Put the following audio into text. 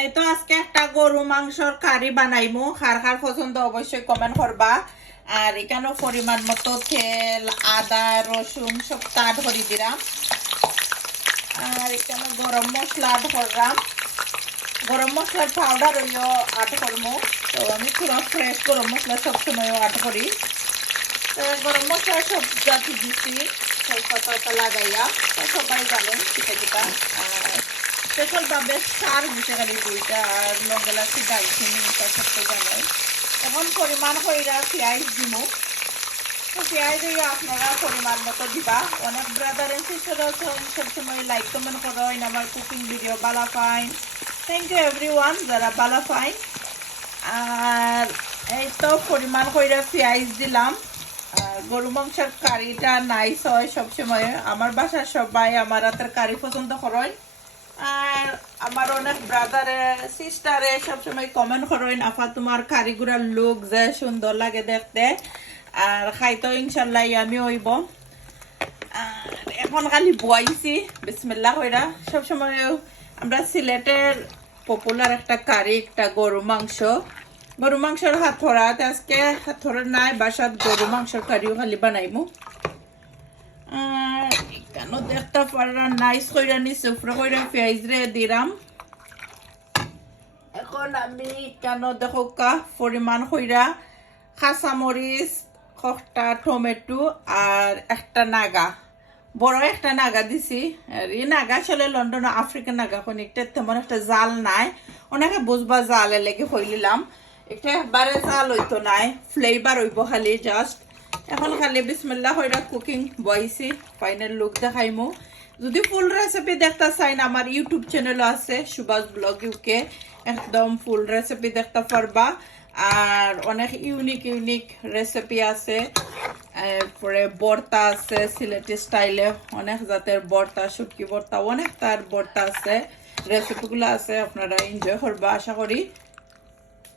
এই তো আজকে একটা গরু মাংসর কারি বানাইমু। কার কার পছন্দ অবশ্যই কমেন্ট করবা। আর এখানে পরিমাণ মতো তেল, আদা, রসুন সব অ্যাড করে দিলাম। আর এখানে গরম মশলা অ্যাড করলাম। গরম মশলার পাউডার হইও অ্যাড করবো। তো আমি পুরো ফ্রেশ গরম মশলা সবসময় অ্যাড করি। তো গরম মশলা সব জাতি দিচ্ছি তেজপাতা লাগাইয়া। তো সবাই জানেন পিঠা পিঠা। আর স্পেশালভাবে সার দিতে গেলে দুইটা আর লঙ্গলাচি দারচিনি এটা সবটা জানাই। এখন পরিমাণ কইরা পেঁয়াজ দিব। তো পেঁয়াজ দিয়ে আপনারা পরিমাণ মতো দিবা। অনেক ব্রাদার এন্ড সিস্টার সবসময় লাইক কমেন্ট করেন আমার কুকিং ভিডিও ভালো পাইন। থ্যাংক ইউ এভরিওয়ান যারা ভালো পাইন। আর এই তো পরিমাণ কইরা পেঁয়াজ দিলাম। গরু মাংসের কারিটা নাইস হয় সবসময়। আমার বাসার সবাই আমার হাতের কারি পছন্দ করেন। আর আমার অনেক ব্রাদারে সিস্টারে সবসময় কমেন্ট করেন আপা তোমার কারিগুড়ার লুক যে সুন্দর লাগে দেখতে। আর খাইতো ইনশাল্লাহ আমি হইব। আর এখন খালি বয়াইছি বিসমিল্লাহ কইরা। সবসময় আমরা সিলেটের পপুলার একটা কারি একটা গরু মাংস। গরু মাংসের হাতড়া আজকে হাতড়া নাই বাসাত গরু মাংসের কারিও খালি বানাইমু। কেন দেখতে পারা নাইস কইরা নিচে উপরে কইরা পেঁয়াজ রে দিলাম। এখন আমি কেন দেখো পরিমাণ কইরা কাঁচামরিচ, কটা টমেটো আর একটা নাগা, বড় একটা নাগা দিছি। আর এই নাগা আসলে লন্ডন আফ্রিকান নাগা কোনটা তেমন একটা জাল নাই। অনেকে বুঝবা জালে লেগে হইলিলাম। এটা একবারে জাল হইতো নাই, ফ্লেভার হইব খালি জাস্ট। এখন খালি বিসমিল্লাহ হইরা কুকিং বইছি। ফাইনাল লুক দেখাইমু। যদি ফুল রেসিপি দেখতে চাইন আমার ইউটিউব চ্যানেল আছে সুভাষ ব্লগ ইউকে, একদম ফুল রেসিপি দেখতে পারবা। আর অনেক ইউনিক ইউনিক রেসিপি আছে। পরে ভর্তা আছে সিলেটি স্টাইলে, অনেক জাতের ভর্তা, শুটকি ভর্তা, অনেক তার ভর্তা আছে। রেসিপিগুলো আছে, আপনারা এনজয় করবা আশা করি।